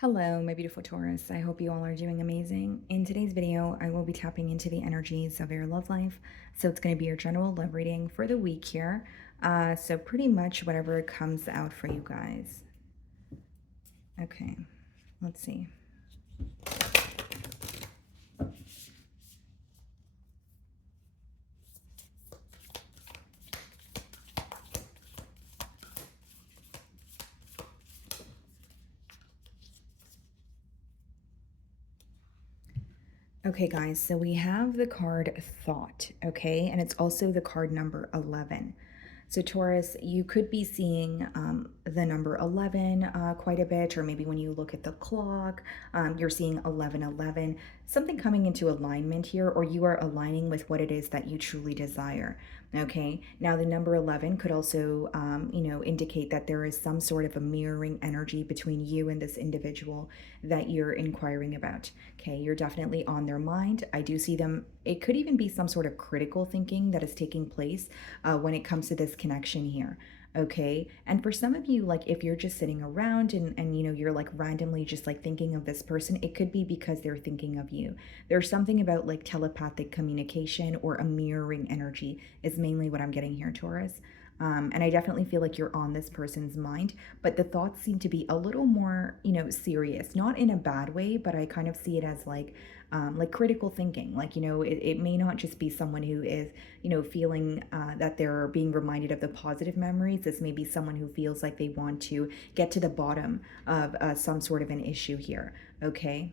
Hello, my beautiful Taurus. I hope you all are doing amazing. In today's video, I will be tapping into the energies of your love life. So it's going to be your general love reading for the week here. So pretty much whatever comes out for you guys. Okay, let's see. Okay, guys, so we have the card Thought, okay? And it's also the card number 11. So, Taurus, you could be seeing the number 11 quite a bit, or maybe when you look at the clock, you're seeing 1111, something coming into alignment here, or you are aligning with what it is that you truly desire. Okay, now the number 11 could also, indicate that there is some sort of a mirroring energy between you and this individual that you're inquiring about. Okay, you're definitely on their mind. I do see them. It could even be some sort of critical thinking that is taking place when it comes to this connection here. Okay, and for some of you, like if you're just sitting around and you're like randomly just like thinking of this person, it could be because they're thinking of you. There's something about like telepathic communication or a mirroring energy is mainly what I'm getting here, Taurus. And I definitely feel like you're on this person's mind, but the thoughts seem to be a little more, serious, not in a bad way, but I kind of see it as like critical thinking. Like, it may not just be someone who is, feeling that they're being reminded of the positive memories. This may be someone who feels like they want to get to the bottom of some sort of an issue here. Okay.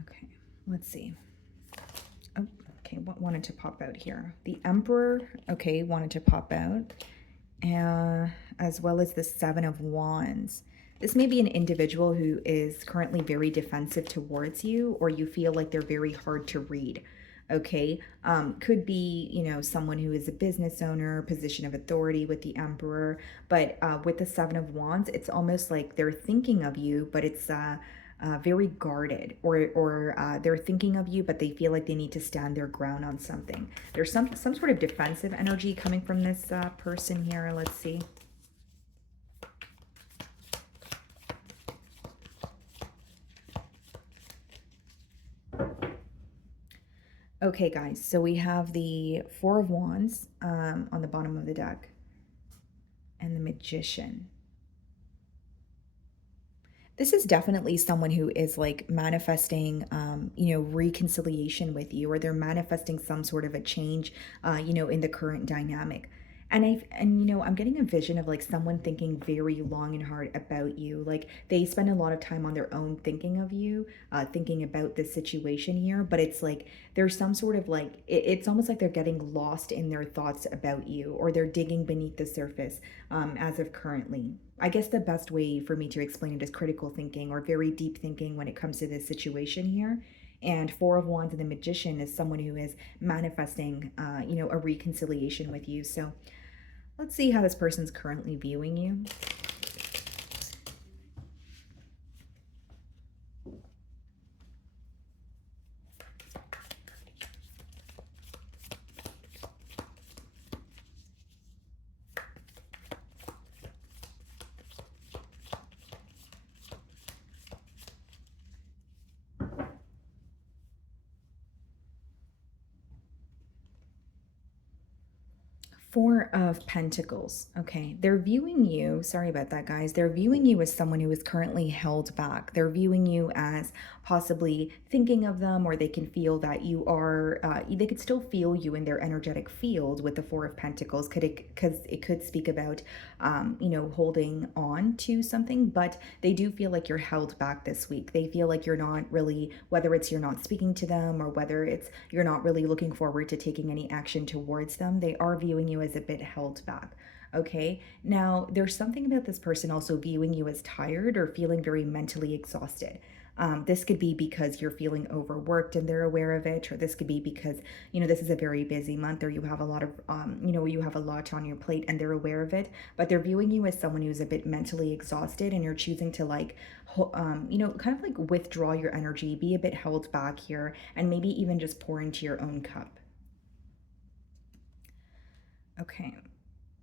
Okay. Let's see. Oh, okay. What wanted to pop out here? The Emperor, okay, wanted to pop out, as well as the Seven of Wands. This may be an individual who is currently very defensive towards you, or you feel like they're very hard to read. Okay, could be, someone who is a business owner, position of authority with the Emperor, but with the Seven of Wands, it's almost like they're thinking of you, but it's very guarded, or they're thinking of you, but they feel like they need to stand their ground on something. There's some sort of defensive energy coming from this person here. Let's see. Okay, guys, so we have the Four of Wands on the bottom of the deck and the Magician. This is definitely someone who is like manifesting, reconciliation with you, or they're manifesting some sort of a change, in the current dynamic. I'm getting a vision of like someone thinking very long and hard about you. Like they spend a lot of time on their own thinking of you, thinking about this situation here. But it's like there's some sort of like it's almost like they're getting lost in their thoughts about you, or they're digging beneath the surface as of currently. I guess the best way for me to explain it is critical thinking or very deep thinking when it comes to this situation here. And Four of Wands and the Magician is someone who is manifesting, a reconciliation with you. So let's see how this person's currently viewing you. Four of Pentacles. Okay. They're viewing you. Sorry about that, guys. They're viewing you as someone who is currently held back. They're viewing you as possibly thinking of them, or they can feel that you are, they could still feel you in their energetic field with the Four of Pentacles, because it could speak about, holding on to something, but they do feel like you're held back this week. They feel like you're not really, whether it's you're not speaking to them, or whether it's you're not really looking forward to taking any action towards them, they are viewing you as a bit held back. Okay, now there's something about this person also viewing you as tired or feeling very mentally exhausted. This could be because you're feeling overworked and they're aware of it, or this could be because, this is a very busy month, or you have a lot of, you have a lot on your plate and they're aware of it, but they're viewing you as someone who's a bit mentally exhausted, and you're choosing to like, kind of like withdraw your energy, be a bit held back here, and maybe even just pour into your own cup. Okay,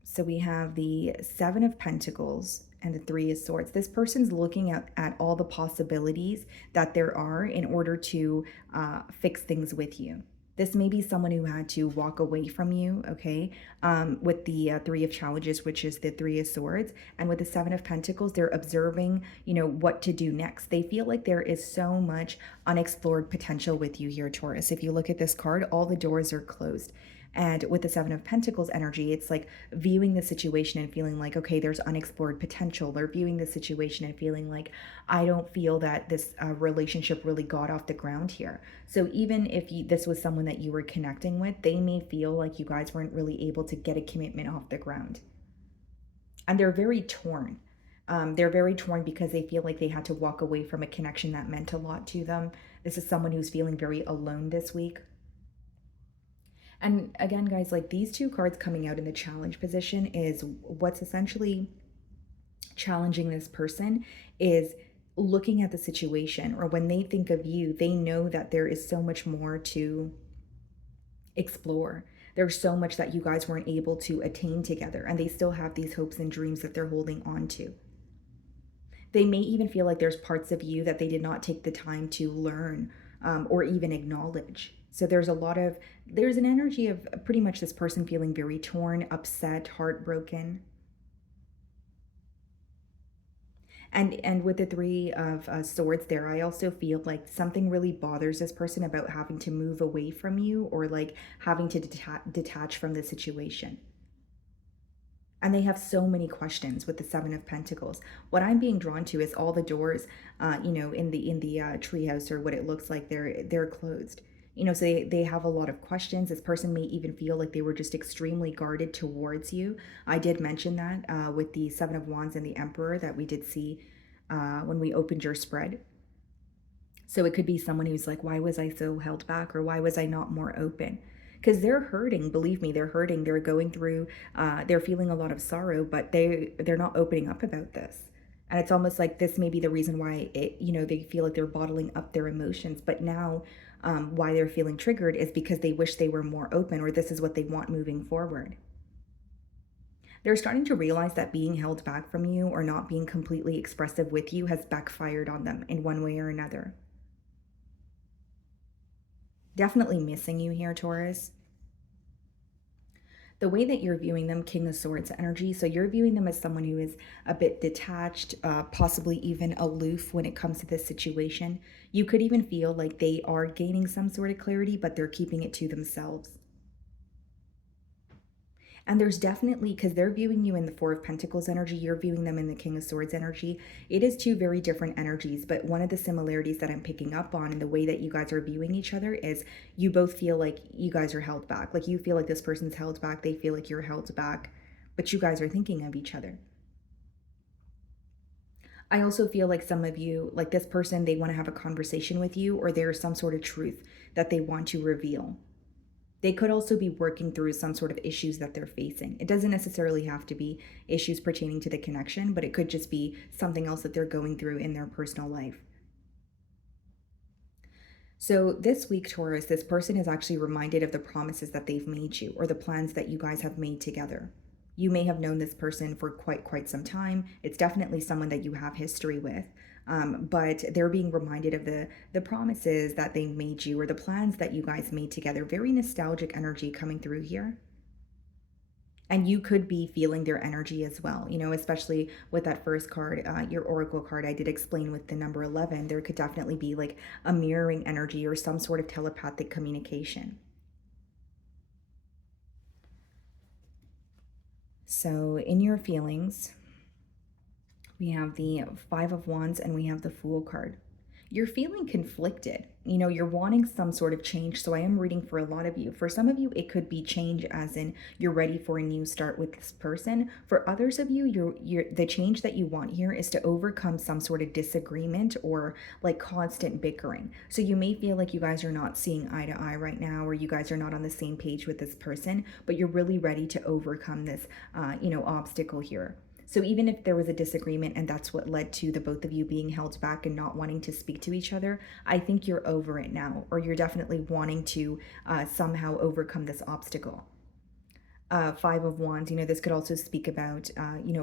so we have the Seven of Pentacles and the Three of Swords. This person's looking at all the possibilities that there are in order to fix things with you. This may be someone who had to walk away from you, okay, with the Three of Challenges, which is the Three of Swords. And with the Seven of Pentacles, they're observing, what to do next. They feel like there is so much unexplored potential with you here, Taurus. If you look at this card, all the doors are closed. And with the Seven of Pentacles energy, it's like viewing the situation and feeling like, okay, there's unexplored potential, or viewing the situation and feeling like, I don't feel that this relationship really got off the ground here. So even if this was someone that you were connecting with, they may feel like you guys weren't really able to get a commitment off the ground. And they're very torn. They're very torn because they feel like they had to walk away from a connection that meant a lot to them. This is someone who's feeling very alone this week. And again, guys, like these two cards coming out in the challenge position is what's essentially challenging this person is looking at the situation, or when they think of you, they know that there is so much more to explore. There's so much that you guys weren't able to attain together, and they still have these hopes and dreams that they're holding on to. They may even feel like there's parts of you that they did not take the time to learn or even acknowledge. So there's an energy of pretty much this person feeling very torn, upset, heartbroken. And with the Three of Swords there, I also feel like something really bothers this person about having to move away from you, or like having to detach from the situation. And they have so many questions with the Seven of Pentacles. What I'm being drawn to is all the doors, in the treehouse, or what it looks like they're closed. So they have a lot of questions. This person may even feel like they were just extremely guarded towards you. I did mention that with the Seven of Wands and the Emperor that we did see when we opened your spread. So it could be someone who's like, why was I so held back, or why was I not more open? Because they're hurting. Believe me, they're hurting. They're going through, they're feeling a lot of sorrow, but they're not opening up about this. And it's almost like this may be the reason why they feel like they're bottling up their emotions. But now why they're feeling triggered is because they wish they were more open, or this is what they want moving forward. They're starting to realize that being held back from you, or not being completely expressive with you, has backfired on them in one way or another. Definitely missing you here, Taurus. The way that you're viewing them, King of Swords energy, so you're viewing them as someone who is a bit detached, possibly even aloof when it comes to this situation. You could even feel like they are gaining some sort of clarity, but they're keeping it to themselves. And there's definitely, because they're viewing you in the Four of Pentacles energy, you're viewing them in the King of Swords energy. It is two very different energies, but one of the similarities that I'm picking up on in the way that you guys are viewing each other is you both feel like you guys are held back. Like you feel like this person's held back, they feel like you're held back, but you guys are thinking of each other. I also feel like some of you, like this person, they want to have a conversation with you, or there's some sort of truth that they want to reveal. They could also be working through some sort of issues that they're facing. It doesn't necessarily have to be issues pertaining to the connection, but it could just be something else that they're going through in their personal life. So this week, Taurus, this person is actually reminded of the promises that they've made you, or the plans that you guys have made together. You may have known this person for quite some time. It's definitely someone that you have history with. But they're being reminded of the promises that they made you, or the plans that you guys made together. Very nostalgic energy coming through here. And you could be feeling their energy as well, especially with that first card, your Oracle card. I did explain with the number 11, there could definitely be like a mirroring energy or some sort of telepathic communication. So in your feelings, we have the Five of Wands and we have the Fool card. You're feeling conflicted. You're wanting some sort of change. So I am reading for a lot of you. For some of you, it could be change as in you're ready for a new start with this person. For others of you, the change that you want here is to overcome some sort of disagreement or like constant bickering. So you may feel like you guys are not seeing eye to eye right now, or you guys are not on the same page with this person, but you're really ready to overcome this, obstacle here. So even if there was a disagreement and that's what led to the both of you being held back and not wanting to speak to each other, I think you're over it now, or you're definitely wanting to somehow overcome this obstacle. Five of Wands, this could also speak about,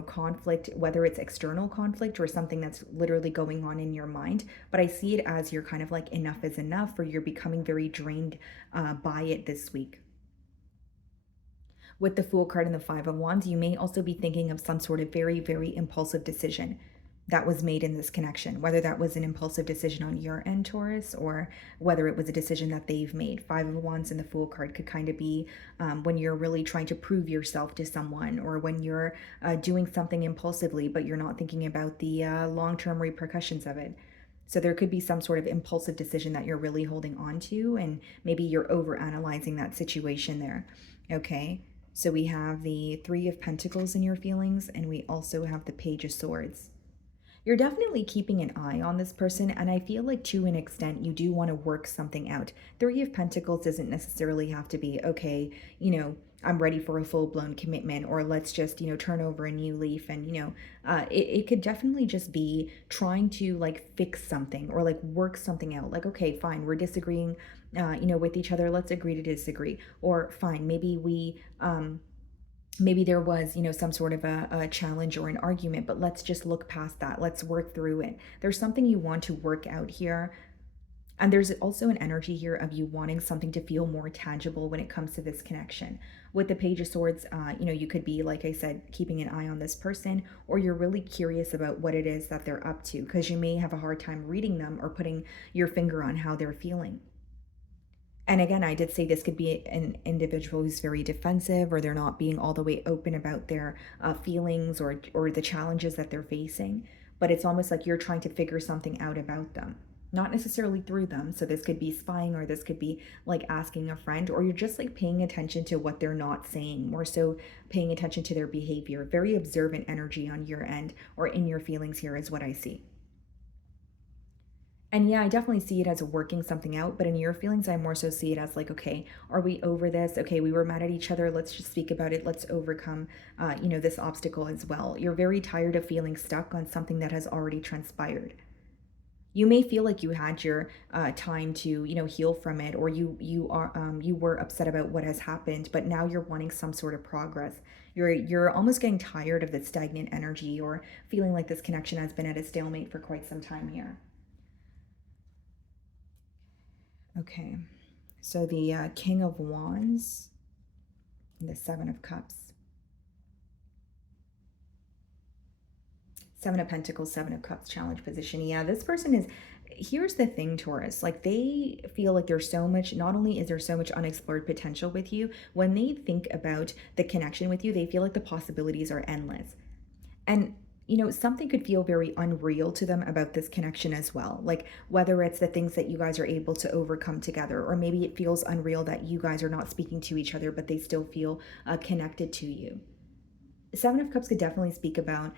conflict, whether it's external conflict or something that's literally going on in your mind. But I see it as you're kind of like enough is enough, or you're becoming very drained by it this week. With the Fool card and the Five of Wands, you may also be thinking of some sort of very, very impulsive decision that was made in this connection, whether that was an impulsive decision on your end, Taurus, or whether it was a decision that they've made. Five of Wands and the Fool card could kind of be when you're really trying to prove yourself to someone, or when you're doing something impulsively, but you're not thinking about the long term repercussions of it. So there could be some sort of impulsive decision that you're really holding on to, and maybe you're over analyzing that situation there. Okay. So we have the Three of Pentacles in your feelings, and we also have the Page of Swords. You're definitely keeping an eye on this person, and I feel like to an extent you do want to work something out. Three of Pentacles doesn't necessarily have to be, okay, I'm ready for a full-blown commitment, or let's just, turn over a new leaf. And, it could definitely just be trying to like fix something or like work something out. Like, okay, fine, we're disagreeing, with each other. Let's agree to disagree. Or fine, maybe there was, some sort of a challenge or an argument, but let's just look past that. Let's work through it. There's something you want to work out here. And there's also an energy here of you wanting something to feel more tangible when it comes to this connection. With the Page of Swords, you could be, like I said, keeping an eye on this person, or you're really curious about what it is that they're up to, because you may have a hard time reading them or putting your finger on how they're feeling. And again, I did say this could be an individual who's very defensive, or they're not being all the way open about their feelings or the challenges that they're facing. But it's almost like you're trying to figure something out about them, not necessarily through them. So this could be spying, or this could be like asking a friend, or you're just like paying attention to what they're not saying, more so paying attention to their behavior. Very observant energy on your end or in your feelings here is what I see. And yeah, I definitely see it as working something out, but in your feelings, I more so see it as like, okay, are we over this? Okay, we were mad at each other. Let's just speak about it. Let's overcome, this obstacle as well. You're very tired of feeling stuck on something that has already transpired. You may feel like you had your time to, heal from it, or you were upset about what has happened, but now you're wanting some sort of progress. You're almost getting tired of the stagnant energy, or feeling like this connection has been at a stalemate for quite some time here. Okay, so the King of Wands and the Seven of Cups. Seven of Pentacles, Seven of Cups challenge position. Yeah, this person is, here's the thing, Taurus, like they feel like there's so much, not only is there so much unexplored potential with you, when they think about the connection with you, they feel like the possibilities are endless. And something could feel very unreal to them about this connection as well. Like whether it's the things that you guys are able to overcome together, or maybe it feels unreal that you guys are not speaking to each other, but they still feel connected to you. Seven of Cups could definitely speak about,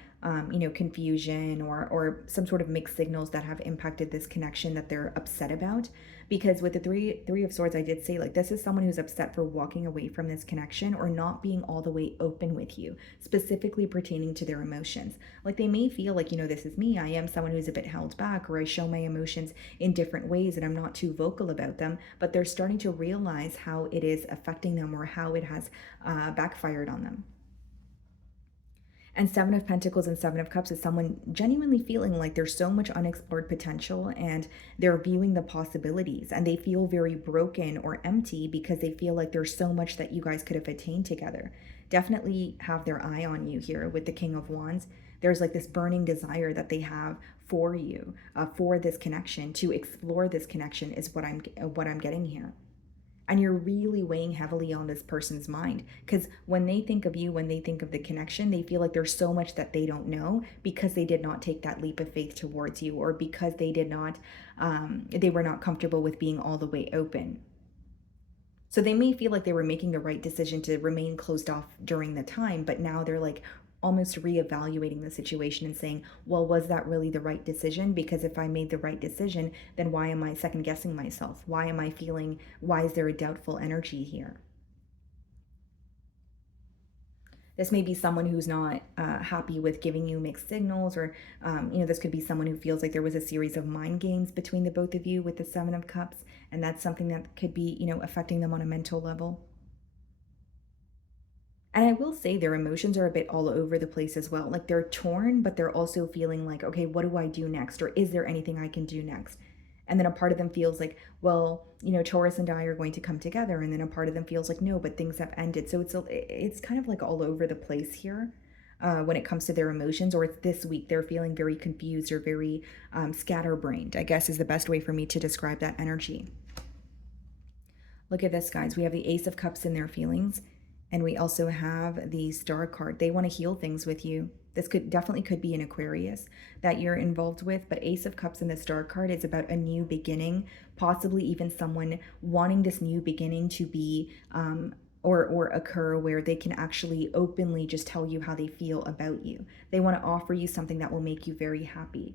confusion or some sort of mixed signals that have impacted this connection that they're upset about. Because with the three of Swords, I did say like this is someone who's upset for walking away from this connection, or not being all the way open with you, specifically pertaining to their emotions. Like they may feel like, this is me. I am someone who's a bit held back, or I show my emotions in different ways and I'm not too vocal about them. But they're starting to realize how it is affecting them, or how it has backfired on them. And Seven of Pentacles and Seven of Cups is someone genuinely feeling like there's so much unexplored potential, and they're viewing the possibilities, and they feel very broken or empty because they feel like there's so much that you guys could have attained together. Definitely have their eye on you here with the King of Wands. There's like this burning desire that they have for you, for this connection, to explore this connection is what I'm getting here. And you're really weighing heavily on this person's mind, because when they think of you, when they think of the connection, they feel like there's so much that they don't know, because they did not take that leap of faith towards you, or because they were not comfortable with being all the way open. So they may feel like they were making the right decision to remain closed off during the time, but now they're like almost reevaluating the situation and saying, well, was that really the right decision? Because if I made the right decision, then why am I second guessing myself? Why is there a doubtful energy here? This may be someone who's not happy with giving you mixed signals, or, this could be someone who feels like there was a series of mind games between the both of you with the Seven of Cups, and that's something that could be, affecting them on a mental level. And I will say their emotions are a bit all over the place as well. Like they're torn, but they're also feeling like, okay, what do I do next? Or is there anything I can do next? And then a part of them feels like, well, Taurus and I are going to come together. And then a part of them feels like, no, but things have ended. So it's kind of like all over the place here. When it comes to their emotions, or this week they're feeling very confused or very scatterbrained, I guess is the best way for me to describe that energy. Look at this, guys. We have the Ace of Cups in their feelings, and we also have the Star card. They want to heal things with you. This could be an Aquarius that you're involved with, but Ace of Cups and the Star card is about a new beginning, possibly even someone wanting this new beginning to be or occur where they can actually openly just tell you how they feel about you. They want to offer you something that will make you very happy.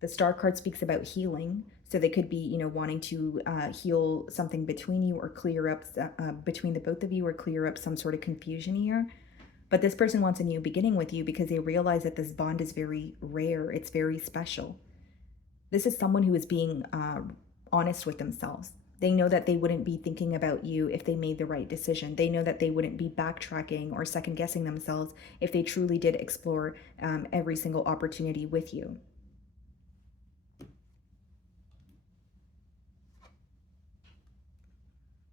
The Star card speaks about healing, so they could be, wanting to heal something between you, or clear up between the both of you, or clear up some sort of confusion here. But this person wants a new beginning with you because they realize that this bond is very rare. It's very special. This is someone who is being honest with themselves. They know that they wouldn't be thinking about you if they made the right decision. They know that they wouldn't be backtracking or second guessing themselves if they truly did explore every single opportunity with you.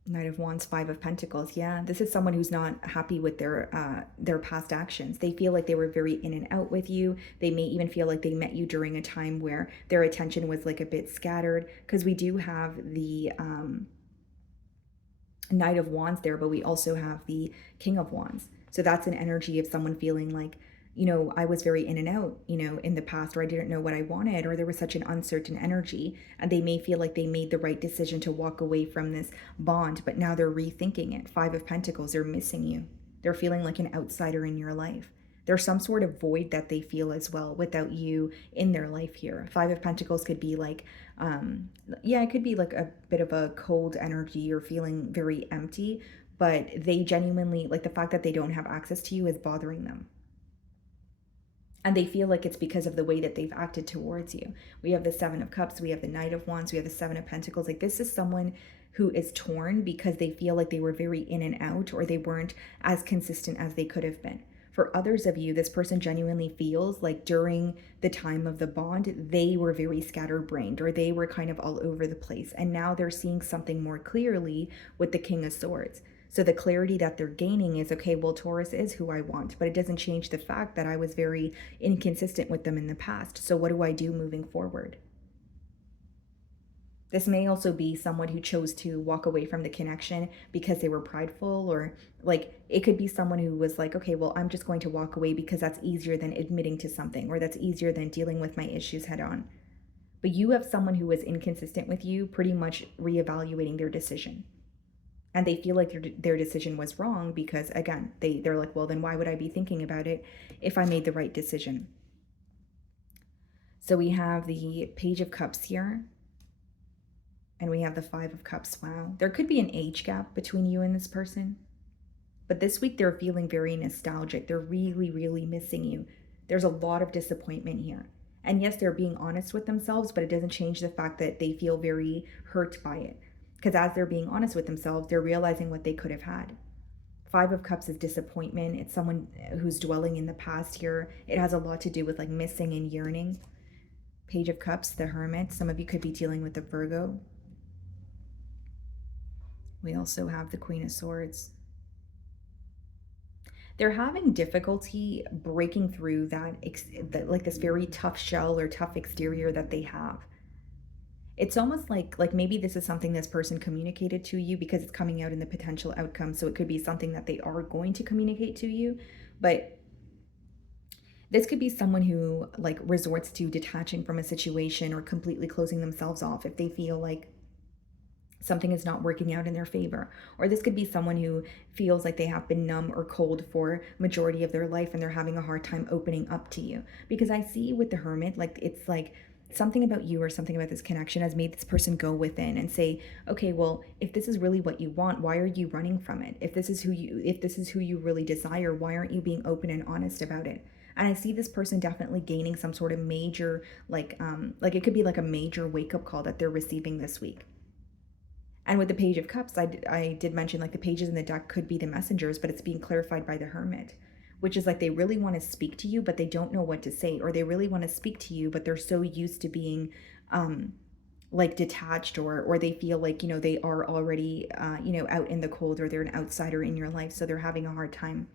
Knight of Wands, Five of Pentacles. Yeah, this is someone who's not happy with their past actions. They feel like they were very in and out with you. They may even feel like they met you during a time where their attention was like a bit scattered, because we do have the Knight of Wands there, but we also have the King of Wands. So that's an energy of someone feeling like, I was very in and out, in the past, or I didn't know what I wanted, or there was such an uncertain energy, and they may feel like they made the right decision to walk away from this bond, but now they're rethinking it. Five of Pentacles, they're missing you. They're feeling like an outsider in your life. There's some sort of void that they feel as well without you in their life here. Five of Pentacles could be like, it could be like a bit of a cold energy or feeling very empty, but they genuinely, like the fact that they don't have access to you is bothering them. And they feel like it's because of the way that they've acted towards you. We have the Seven of Cups, we have the Knight of Wands, we have the Seven of Pentacles. Like this is someone who is torn because they feel like they were very in and out, or they weren't as consistent as they could have been. For others of you, this person genuinely feels like during the time of the bond, they were very scatterbrained, or they were kind of all over the place. And now they're seeing something more clearly with the King of Swords. So the clarity that they're gaining is, okay, well, Taurus is who I want, but it doesn't change the fact that I was very inconsistent with them in the past. So what do I do moving forward? This may also be someone who chose to walk away from the connection because they were prideful, or like it could be someone who was like, okay, well, I'm just going to walk away because that's easier than admitting to something, or that's easier than dealing with my issues head on. But you have someone who was inconsistent with you pretty much reevaluating their decision. And they feel like their decision was wrong because, again, they're like, well, then why would I be thinking about it if I made the right decision? So we have the Page of Cups here, and we have the Five of Cups. Wow. There could be an age gap between you and this person. But this week they're feeling very nostalgic. They're really, really missing you. There's a lot of disappointment here. And yes, they're being honest with themselves, but it doesn't change the fact that they feel very hurt by it. Because as they're being honest with themselves, they're realizing what they could have had. Five of Cups is disappointment. It's someone who's dwelling in the past here. It has a lot to do with like missing and yearning. Page of Cups, the Hermit. Some of you could be dealing with the Virgo. We also have the Queen of Swords. They're having difficulty breaking through that like this very tough shell or tough exterior that they have. It's almost like maybe this is something this person communicated to you, because it's coming out in the potential outcome. So it could be something that they are going to communicate to you, but this could be someone who like resorts to detaching from a situation or completely closing themselves off if they feel like something is not working out in their favor. Or this could be someone who feels like they have been numb or cold for majority of their life and they're having a hard time opening up to you. Because I see with the Hermit, like it's like something about you or something about this connection has made this person go within and say, okay, well, if this is really what you want, why are you running from it? If this is who you really desire, why aren't you being open and honest about it? And I see this person definitely gaining some sort of major, like it could be like a major wake-up call that they're receiving this week. And with the Page of Cups, I did mention like the pages in the deck could be the messengers, but it's being clarified by the Hermit, which is like they really want to speak to you, but they don't know what to say, or they really want to speak to you, but they're so used to being like detached, or they feel like, you know, they are already, you know, out in the cold, or they're an outsider in your life. So they're having a hard time,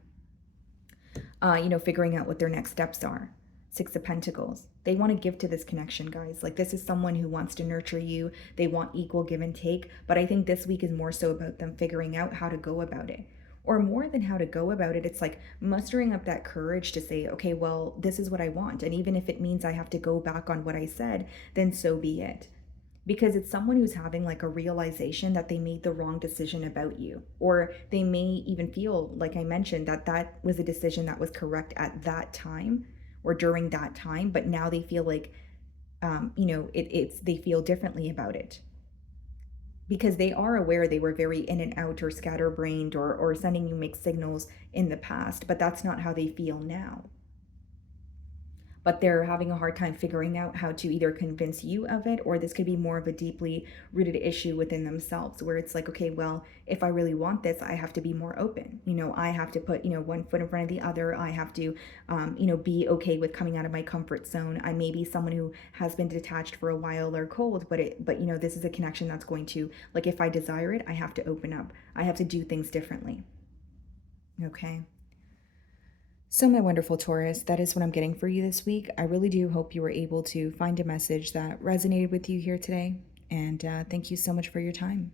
you know, figuring out what their next steps are. Six of Pentacles. They want to give to this connection, guys. Like this is someone who wants to nurture you. They want equal give and take. But I think this week is more so about them figuring out how to go about it. Or more than how to go about it, it's like mustering up that courage to say, okay, well, this is what I want. And even if it means I have to go back on what I said, then so be it. Because it's someone who's having like a realization that they made the wrong decision about you, or they may even feel, like I mentioned, that that was a decision that was correct at that time or during that time, but now they feel like, you know, it's they feel differently about it, because they are aware they were very in and out or scatterbrained, or sending you mixed signals in the past, but that's not how they feel now. But they're having a hard time figuring out how to either convince you of it, or this could be more of a deeply rooted issue within themselves, where it's like, okay, well, if I really want this, I have to be more open. You know, I have to put, you know, one foot in front of the other. I have to, you know, be okay with coming out of my comfort zone. I may be someone who has been detached for a while or cold, but you know, this is a connection that's going to, like, if I desire it, I have to open up. I have to do things differently. Okay. So, my wonderful Taurus, that is what I'm getting for you this week. I really do hope you were able to find a message that resonated with you here today. And thank you so much for your time.